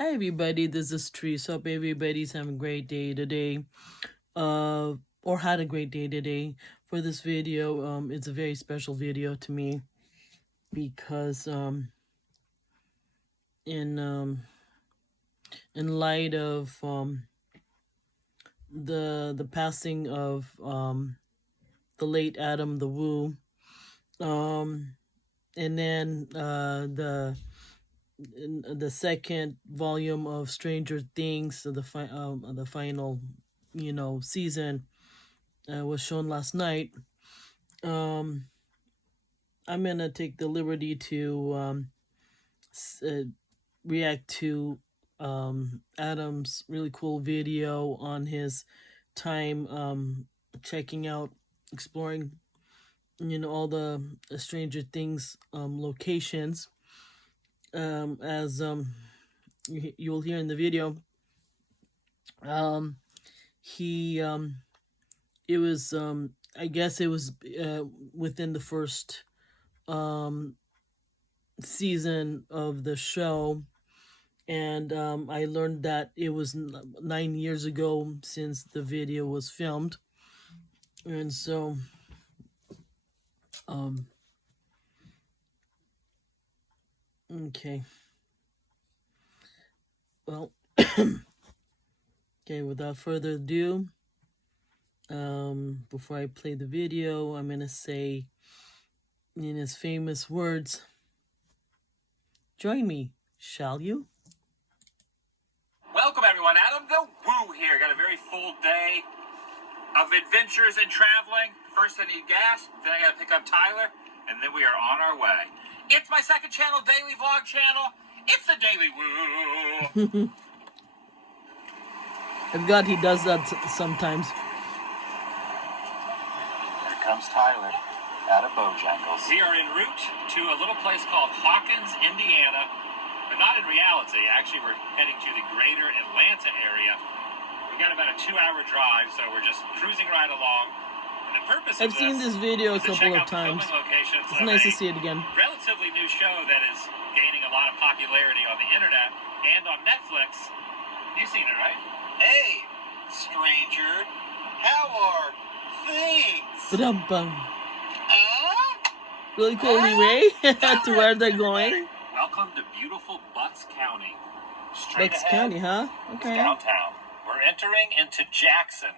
Hi everybody, this is Trees. Hope everybody's having a great day today. Or had a great day today. For this video, it's a very special video to me because in light of the passing of the late Adam the Woo, and then the second volume of Stranger Things, the final, season was shown last night. I'm gonna take the liberty to react to Adam's really cool video on his time checking out, exploring, all the Stranger Things locations. As you'll hear in the video, he it was I guess it was within the first season of the show, and I learned that it was 9 years ago since the video was filmed, and so okay, well, okay, without further ado, before I play the video, I'm gonna say in his famous words, join me, shall you? Welcome everyone, Adam the Woo here. Got a very full day of adventures and traveling. First I need gas, then I gotta pick up Tyler, and then we are on our way. It's my second channel, daily vlog channel. It's the Daily Woo. I forgot he does that sometimes. Here comes Tyler out of Bojangles. We are en route to a little place called Hawkins, Indiana. But not in reality. Actually, we're heading to the greater Atlanta area. We got about a 2-hour drive, so we're just cruising right along. And the purpose I've seen this video a couple of times. It's nice to see it again. Relatively new show that is gaining a lot of popularity on the internet and on Netflix. You've seen it, right? Hey, stranger. How are things? Really cool way to where they're going. Welcome to beautiful Bucks County. Straight Bucks ahead, County, huh? Okay. Downtown. We're entering into Jackson.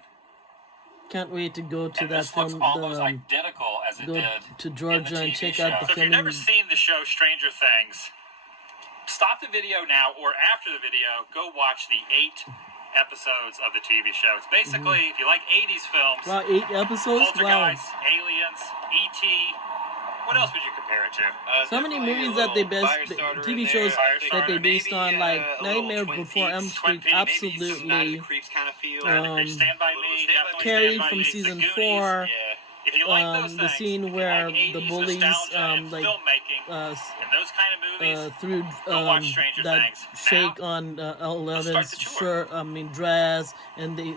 Can't wait to go to that film. Almost identical as it go did to Georgia and check out the film. So if you've never seen the show Stranger Things, stop the video now, or after the video, go watch the 8 episodes of the TV show. It's basically, if you like 80s films, wow, 8 episodes? Poltergeist, Aliens, E.T., what else would you compare it to? So many movies that they based, TV shows that they based on, like Nightmare Before Elm Street, absolutely. Carried from season 4. The scene where the bullies threw that shake on 11's shirt, dress, and the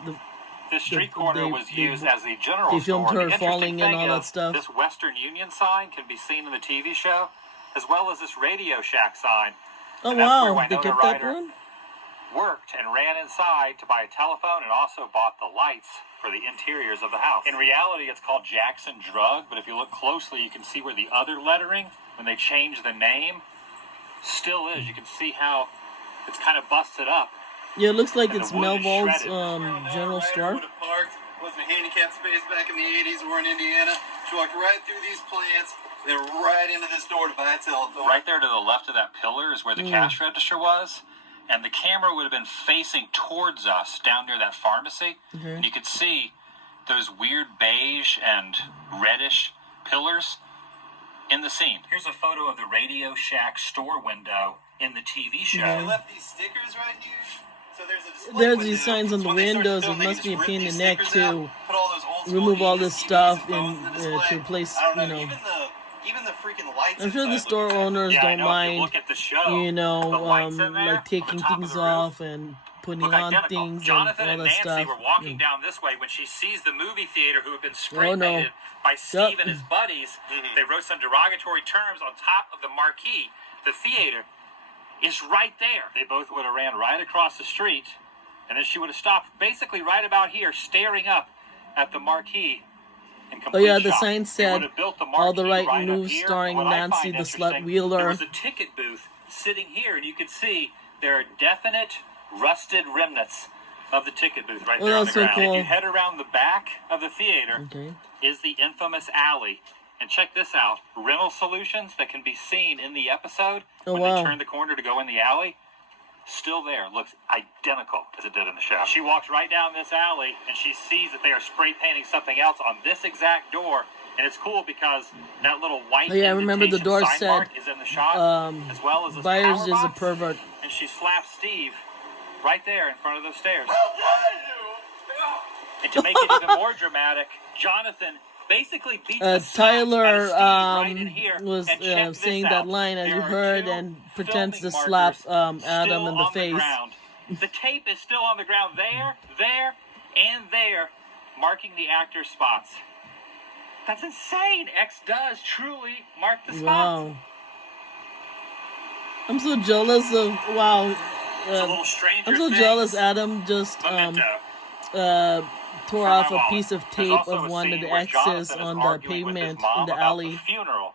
street corner was used as the general store. They filmed her falling and all that stuff. This Western Union sign can be seen in the TV show, as well as this Radio Shack sign. Oh wow, they kept that one? Worked and ran inside to buy a telephone and also bought the lights for the interiors of the house. In reality, it's called Jackson Drug, but if you look closely, you can see where the other lettering, when they changed the name, still is. You can see how it's kind of busted up. Yeah, it looks like it's Melville's general store. Wasn't a handicapped space back in the 80s. We're in Indiana. She walked right through these plants, then right into this door to buy a telephone. Right there to the left of that pillar is where the cash register was. And the camera would have been facing towards us down near that pharmacy. And you could see those weird beige and reddish pillars in the scene. Here's a photo of the Radio Shack store window in the TV show. They left these stickers right here. So there's these signs on the windows. It must be a pain in the neck to remove all this stuff and to replace, Even the freaking lights. I'm sure the store owners don't mind, like taking things off and putting on things Jonathan and all that stuff. Were walking down this way when she sees the movie theater who had been spray painted by Steve and his buddies. They wrote some derogatory terms on top of the marquee. The theater is right there. They both would have ran right across the street, and then she would have stopped basically right about here, staring up at the marquee in complete Oh yeah, the shock. sign said all the right moves starring Nancy the Slut Wheeler. There was a ticket booth sitting here, and you could see there are definite rusted remnants of the ticket booth right there on the ground. So cool. If you head around the back of the theater is the infamous alley. And check this out, rental solutions that can be seen in the episode when they turn the corner to go in the alley, still there, looks identical as it did in the show. She walks right down this alley, and she sees that they are spray painting something else on this exact door. And it's cool because that little white I remember the door said, is in the shot, as well as this Byers power is a box, pervert. and she slaps Steve right there in front of those stairs. And to make it even more dramatic, Jonathan basically beats Tyler right in here. was And saying that line, as you heard, and pretends to slap Adam in the face. The tape is still on the ground there, and there, marking the actor's spots. That's insane. X does truly mark the spots. Wow. I'm so jealous of, wow. I'm so jealous Adam just tore off a piece of tape of one of the X's on the pavement in the alley. Funeral,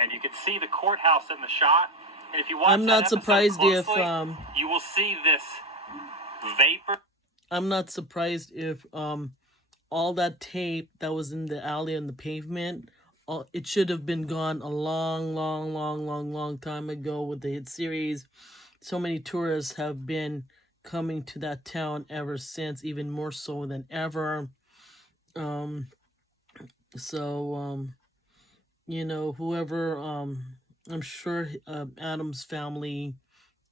and you can see the courthouse in the shot. And if you watch I'm not surprised if you will see this vapor. I'm not surprised if all that tape that was in the alley on the pavement, it should have been gone a long time ago with the hit series. So many tourists have been coming to that town ever since, even more so than ever. You know, whoever, I'm sure Adam's family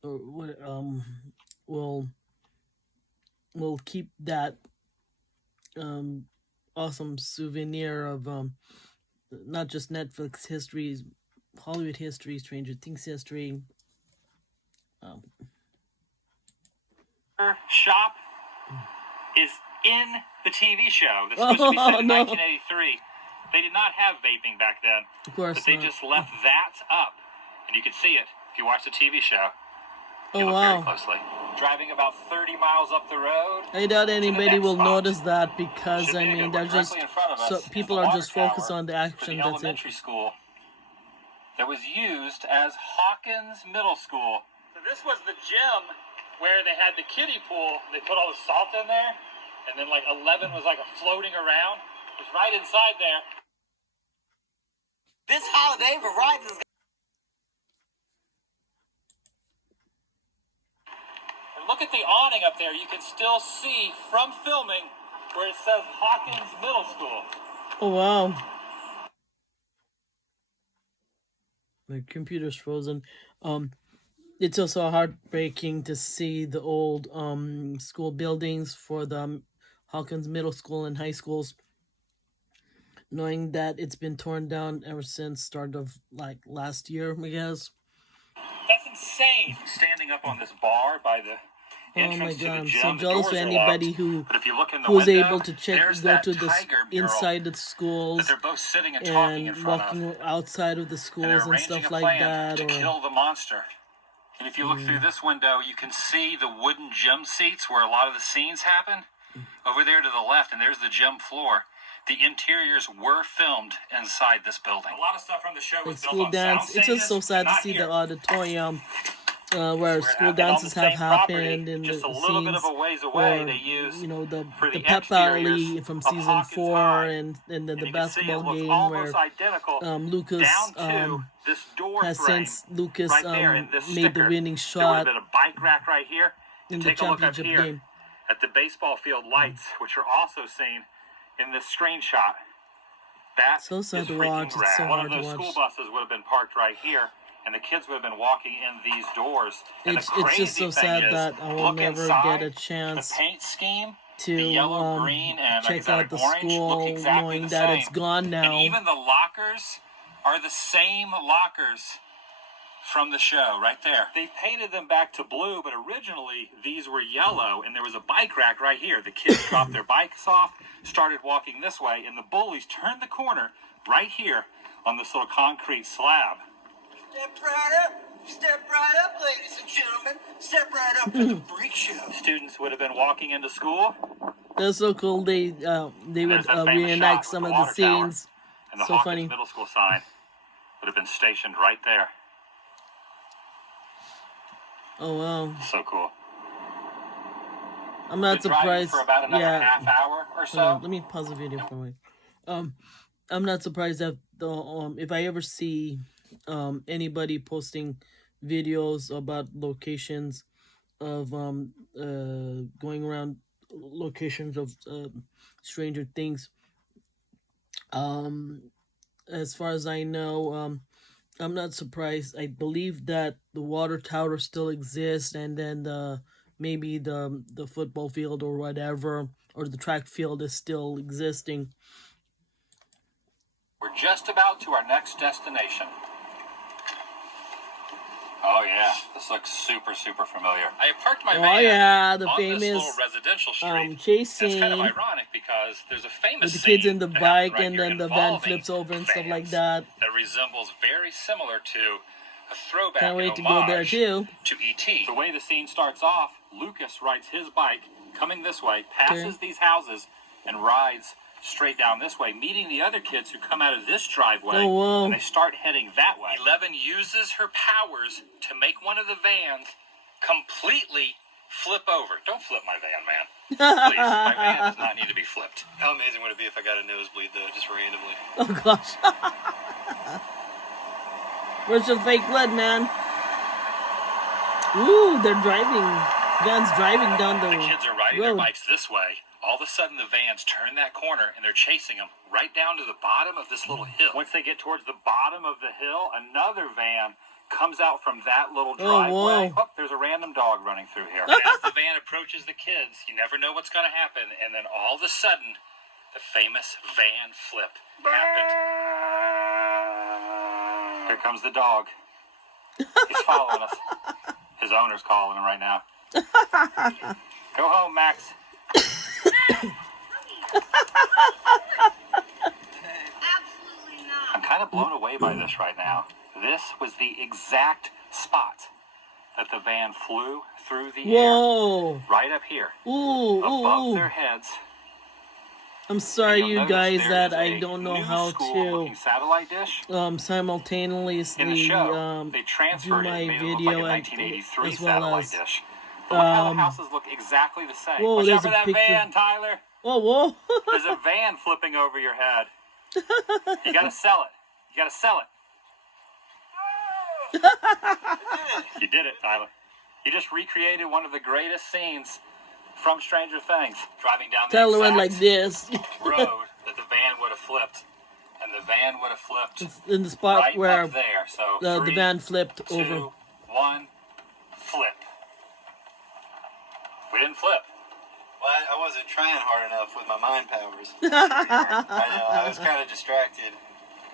will keep that awesome souvenir of not just Netflix history, Hollywood history, Stranger Things history. Shop is in the TV show. This was supposed to be set in 1983. They did not have vaping back then. Of course but they just left that up. And you can see it if you watch the TV show. Oh, wow. Very closely. Driving about 30 miles up the road. I doubt anybody will notice that because, I mean, they're just, so people are just focused on the action. That's it. Elementary school that was used as Hawkins Middle School. So this was the gym where they had the kiddie pool. They put all the salt in there, and then like 11 was like floating around. It was right inside there. This holiday, Verizon's. And look at the awning up there. You can still see from filming where it says Hawkins Middle School. Oh, wow. My computer's frozen. It's also heartbreaking to see the old school buildings for the Hawkins Middle School and high schools, knowing that it's been torn down ever since start of like last year, I guess. That's insane. Standing up on this bar by the entrance to the gym. I'm so jealous of anybody who's window, able to go to the inside the schools and walking outside of the schools and stuff like that. To kill the monster. And if you look through this window, you can see the wooden gym seats where a lot of the scenes happen. Over there to the left, and there's the gym floor. The interiors were filmed inside this building. A lot of stuff from the show was built on dance. It's just so sad to see the auditorium where school dances have happened in the just a little bit of a ways away. They use the pep rally from season 4 and then the basketball game where Lucas has since Lucas made the winning shot a bike rack right here. in the championship game. At the baseball field lights, which are also seen in this screenshot. That so sad is to freaking watch. It's so rad. One hard of those to watch. school buses would have been parked right here, and the kids would have been walking in these doors. And it's just so sad that I will never get a chance the paint scheme, to the yellow, green, and check out the school, exactly knowing that it's gone now. And even the lockers are the same lockers from the show right there. They painted them back to blue, but originally these were yellow, and there was a bike rack right here. The kids dropped their bikes off, started walking this way, and the bullies turned the corner right here on this little concrete slab. Step right up. Step right up, ladies and gentlemen. Step right up to the freak show. Students would have been walking into school. That's so cool. They would reenact some of the scenes. And the So Hawkins funny. Middle School sign would have been stationed right there. Oh wow. So cool. I'm not surprised. For about another half hour or so. Let me pause the video for a minute. I'm not surprised that if I ever see anybody posting videos about locations of going around locations of Stranger Things. As far as I know, I'm not surprised. I believe that the water tower still exists, and then maybe the football field or whatever, or the track field is still existing. We're just about to our next destination. Oh yeah, this looks super, super familiar. I parked my van the on famous this little residential street. chase scene. It's kind of ironic because there's a famous with the kids in the bike, right and then the van flips over and stuff like that. That resembles very similar to a throwback. Can't wait to go there too. To E.T. The way the scene starts off, Lucas rides his bike coming this way, passes these houses, and rides straight down this way, meeting the other kids who come out of this driveway, and they start heading that way. 11 uses her powers to make one of the vans completely flip over. Don't flip my van, man. Please, my van does not need to be flipped. How amazing would it be if I got a nosebleed, though, just randomly? Oh, gosh. Where's your fake blood, man? Ooh, they're driving. Van's driving down the road. The kids are riding their bikes this way. All of a sudden, the vans turn that corner, and they're chasing them right down to the bottom of this little hill. Once they get towards the bottom of the hill, another van comes out from that little driveway. Oh, there's a random dog running through here. As the van approaches the kids, you never know what's going to happen, and then all of a sudden, the famous van flip happened. Here comes the dog. He's following us. His owner's calling him right now. Go home, Max. Absolutely not. I'm kind of blown away by this right now. This was the exact spot that the van flew through the air. Right up here. Above their heads. I'm sorry, you guys, that I don't know how to satellite dish. Simultaneously in the show, they do my video like as well as dish. Look how the houses look exactly the same. Whoa, Watch out there's for a that picture. van, Tyler. Whoa. There's a van flipping over your head. You gotta sell it. You gotta sell it. You did it, Tyler. You just recreated one of the greatest scenes from Stranger Things. Driving down the Tyler went like this. road that the van would have flipped. And the van would have flipped in the spot right where up there. So the van flipped over. 2, 1, flip. We didn't flip. Well, I wasn't trying hard enough with my mind powers. I know, I was kind of distracted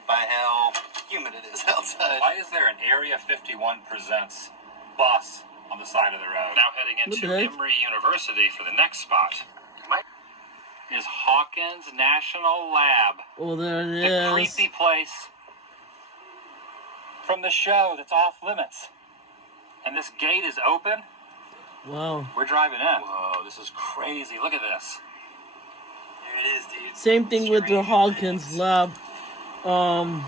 by how humid it is outside. Why is there an Area 51 Presents bus on the side of the road? Now heading into Emory University for the next spot. Is Hawkins National Lab. Oh, there it is. The creepy place from the show that's off limits. And this gate is open. Wow. We're driving in. Whoa, this is crazy. Look at this. There it is, dude. Same thing with the Hawkins lab. I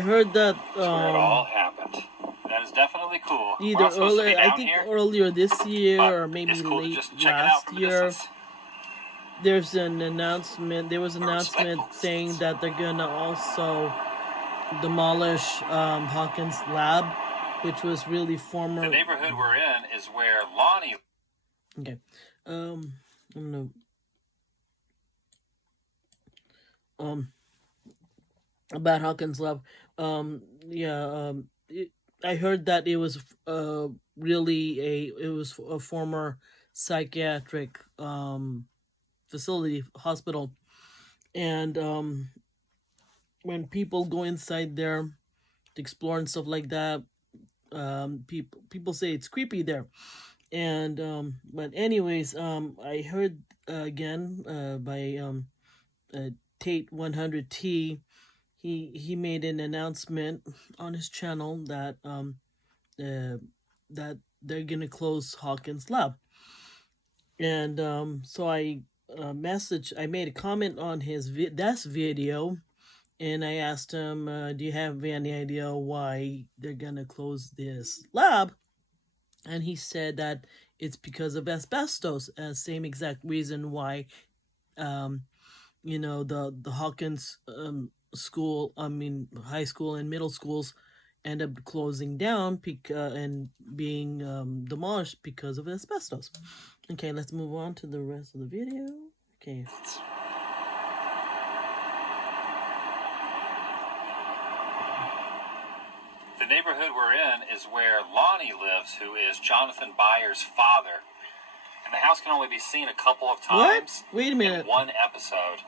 heard that That's where it all happened. That is definitely cool. Either earlier, I think earlier this year or maybe late last year. There's an announcement. There was an announcement saying that they're gonna also demolish Hawkins lab, which was really former. The neighborhood we're in is where Lonnie. Okay, I'm gonna about Hawkins lab. I heard that it was really a former psychiatric facility, hospital, and when people go inside there to explore and stuff like that, people say it's creepy there, and but anyways, I heard again by Tate 100T he made an announcement on his channel that that they're gonna close Hawkins Lab, and so I made a comment on his video, and I asked him, "Do you have any idea why they're gonna close this lab?" And he said that it's because of asbestos. Same exact reason why, the Hawkins school, high school and middle schools, end up closing down and being demolished because of asbestos. Okay, let's move on to the rest of the video. Okay. The neighborhood we're in is where Lonnie lives, who is Jonathan Byer's father. And the house can only be seen a couple of times. What? Wait a minute. In one episode.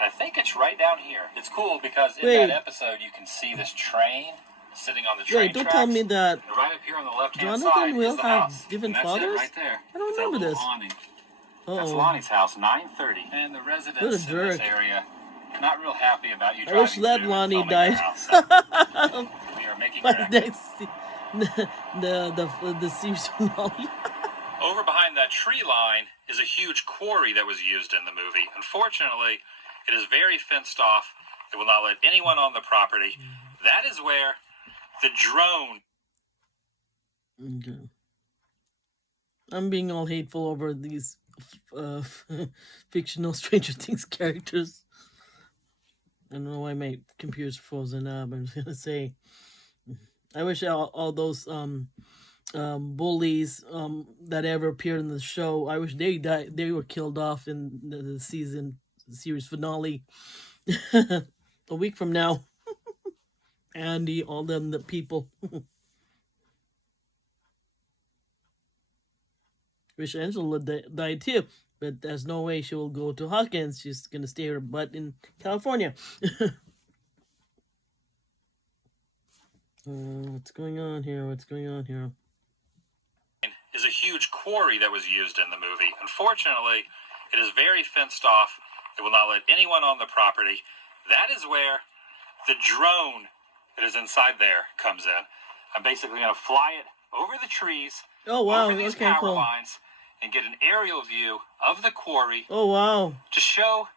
I think it's right down here. It's cool because in that episode you can see this train sitting on the train Wait, don't tell me that and right up here on the left-hand Jonathan side will is the have house. different and that's fathers? It right there. I don't remember this. That's Lonnie's house, 930. And the residents in this area not real happy about you driving. I wish that Lonnie died. We are making the series finale. Over behind that tree line is a huge quarry that was used in the movie. Unfortunately, it is very fenced off. It will not let anyone on the property. That is where the drone... Okay. I'm being all hateful over these fictional Stranger Things characters. I don't know why my computer's frozen up. I'm just gonna say, I wish all those bullies that ever appeared in the show, I wish they died. They were killed off in the series finale. A week from now. Andy, all them the people. Wish Angela died too, but there's no way she will go to Hawkins. She's gonna stay her butt in California. What's going on here? Is a huge quarry that was used in the movie. Unfortunately, it is very fenced off. It will not let anyone on the property. That is where the drone that is inside there comes in. I'm basically going to fly it over the trees, over these power lines, and get an aerial view of the quarry. Oh, wow. To show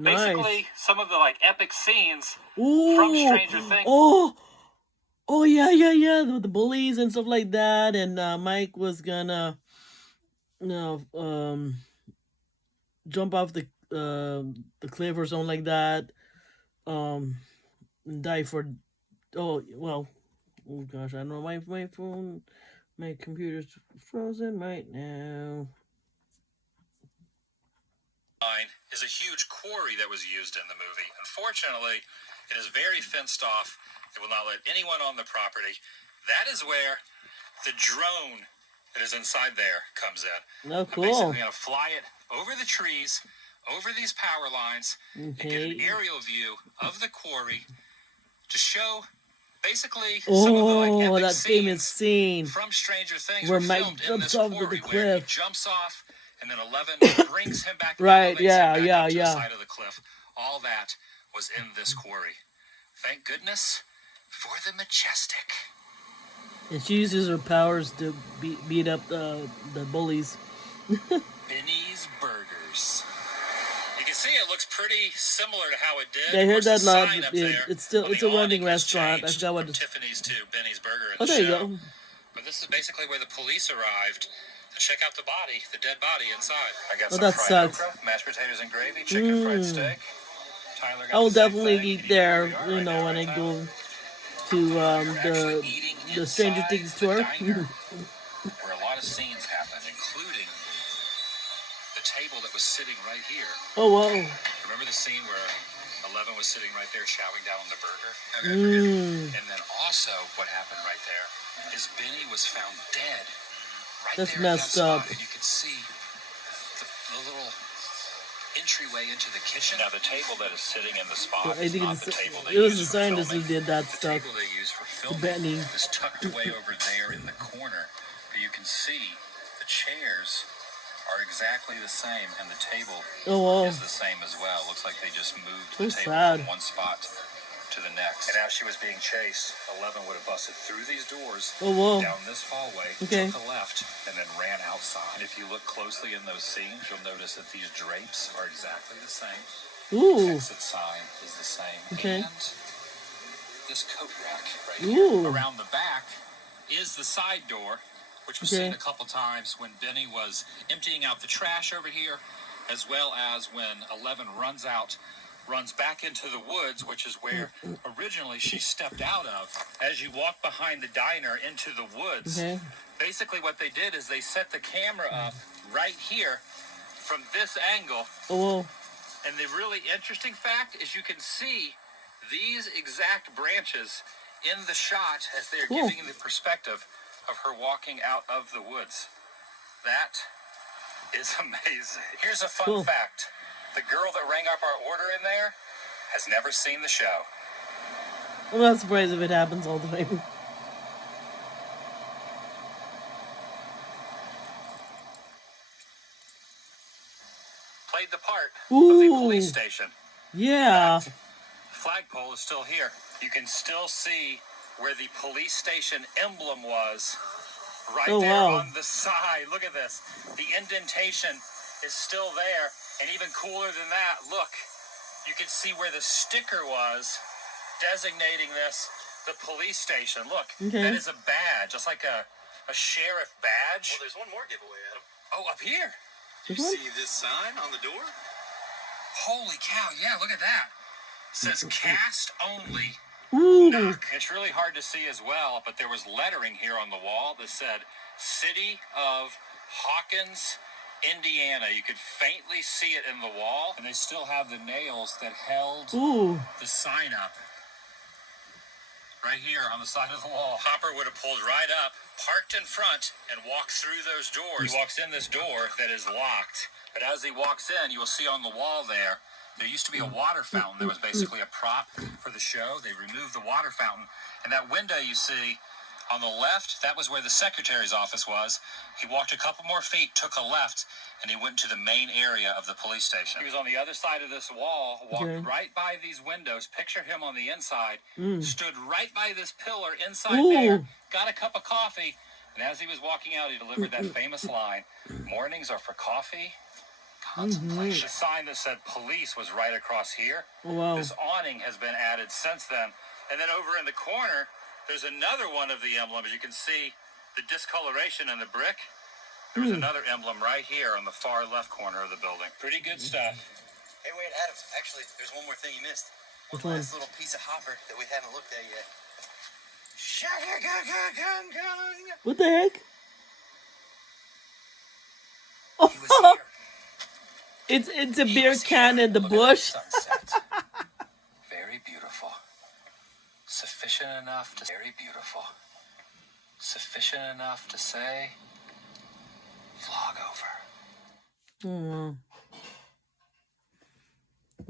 basically some of the epic scenes from Stranger Things. Oh, yeah. The bullies and stuff like that. And Mike was gonna, jump off the cliff or something like that. And die for. Oh gosh, I don't know. My phone, my computer's frozen right now. Is a huge quarry that was used in the movie. Unfortunately, it is very fenced off. It will not let anyone on the property. That is where the drone that is inside there comes in. Oh, cool. I'm basically going to fly it over the trees, over these power lines, and get an aerial view of the quarry to show basically some of the epic famous scene from Stranger Things where were Mike filmed jumps in off this the quarry, cliff. where he jumps off, and then 11 brings him back. Right, to the side yeah. of the cliff. All that was in this quarry. Thank goodness for the Majestic. And she uses her powers to beat up the bullies. Benny's Burgers. You can see it looks pretty similar to how it did. I heard that lot. It's a running restaurant. I forgot what it's. Tiffany's to Benny's Burger. Oh, there you go. But this is basically where the police arrived to check out the body, the dead body inside. I got some that fried sucks. okra, mashed potatoes and gravy, chicken fried steak. Tyler got I will the same definitely thing. eat there. Right now, when I Tyler? go to the Stranger Things tour. Where a lot of scenes happen, including the table that was sitting right here. Oh, wow. Remember the scene where 11 was sitting right there chowing down on the burger? And then also what happened right there is Benny was found dead right That's there messed at that up. spot. And you could see the little entryway into the kitchen. Now the table that is sitting in the spot I think not the table they it was used the for scientist who filming. did that The stuff. table they used for filming Benny. is tucked away over there in the corner. But you can see the chairs are exactly the same, and the table is the same as well. Looks like they just moved the table sad. from one spot to the next. And as she was being chased, 11 would have busted through these doors, down this hallway, took a left, and then ran outside. And if you look closely in those scenes, you'll notice that these drapes are exactly the same. The exit sign is the same. And this coat rack right here. Around the back is the side door, which was seen a couple times when Benny was emptying out the trash over here, as well as when 11 runs back into the woods, which is where originally she stepped out of. As you walk behind the diner into the woods, basically what they did is they set the camera up right here from this angle. And the really interesting fact is you can see these exact branches in the shot as they're giving you the perspective of her walking out of the woods. That is amazing. Here's a fun fact. The girl that rang up our order in there has never seen the show. I'm not surprised if it happens all the time. Played the part of the police station. Yeah. The flagpole is still here. You can still see where the police station emblem was right there on the side. Look at this. The indentation is still there. And even cooler than that, look, you can see where the sticker was designating this the police station. Look, that is a badge, just like a sheriff badge. Well, there's one more giveaway, Adam. Oh, up here. Do you see this sign on the door? Holy cow, yeah, look at that. It says cast only. Knock. It's really hard to see as well, but there was lettering here on the wall that said City of Hawkins, Indiana. You could faintly see it in the wall, and they still have the nails that held the sign up. Right here on the side of the wall. Hopper would have pulled right up, parked in front, and walked through those doors. He walks in this door that is locked, but as he walks in, you will see on the wall there used to be a water fountain that was basically a prop for the show. They removed the water fountain, and that window you see on the left, that was where the secretary's office was. He walked a couple more feet, took a left, and he went to the main area of the police station. He was on the other side of this wall, walked right by these windows. Picture him on the inside, stood right by this pillar inside there, got a cup of coffee, and as he was walking out, he delivered that famous line, "Mornings are for coffee, contemplation." The sign that said police was right across here. This awning has been added since then. And then over in the corner, there's another one of the emblems. You can see the discoloration in the brick. There was another emblem right here on the far left corner of the building. Pretty good stuff. Hey, wait, Adam. Actually, there's one more thing you missed. One last little piece of Hopper that we haven't looked at yet. What the heck? He was here. It's a beer can in the bush. Very beautiful. Sufficient enough to very beautiful. Sufficient enough to say vlog over.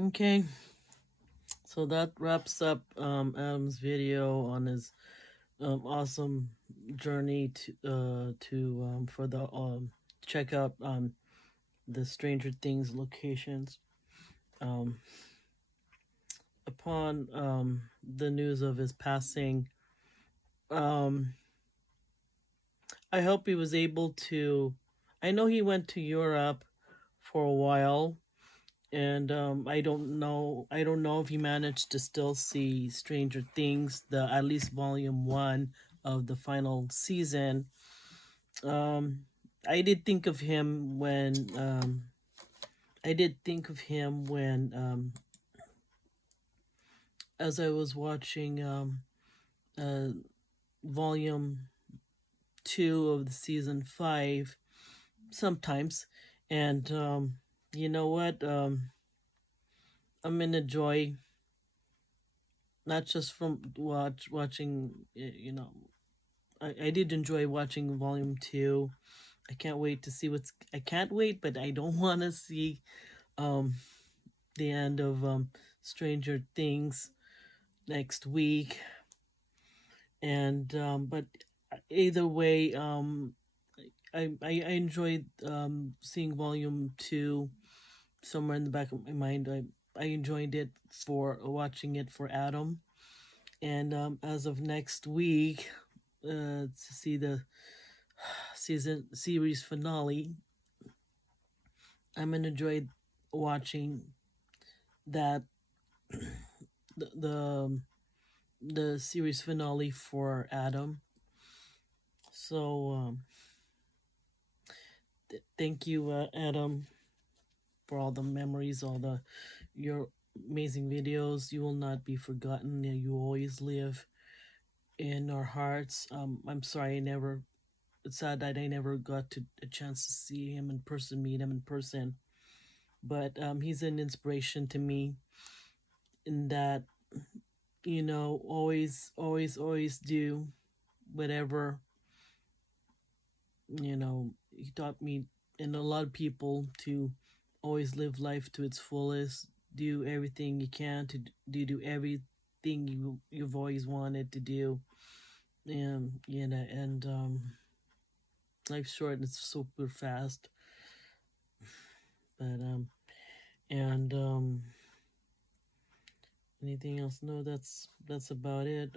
Okay. So that wraps up Adam's video on his awesome journey to for the check out the Stranger Things locations. Upon the news of his passing, I hope he was able to. I know he went to Europe for a while, and I don't know if he managed to still see Stranger Things, at least volume 1 of the final season. I did think of him when as I was watching volume 2 of the season 5 sometimes, and you know what, I'm in a joy, not just from watching, you know, I did enjoy watching volume 2. I can't wait to see I can't wait, but I don't want to see the end of Stranger Things next week. And but either way, I enjoyed seeing volume 2 somewhere in the back of my mind. I enjoyed it for watching it for Adam, And as of next week, to see the series finale, I'm gonna enjoy watching that the the, the series finale for Adam. So thank you, Adam, for all the memories, all the your amazing videos. You will not be forgotten. You always live in our hearts. I'm sorry it's sad that I never got a chance to see him in person, meet him in person. But he's an inspiration to me in that, always do whatever, he taught me and a lot of people to always live life to its fullest, do everything you can to do everything you've always wanted to do. And life's short and it's super fast. But and anything else? No, that's about it.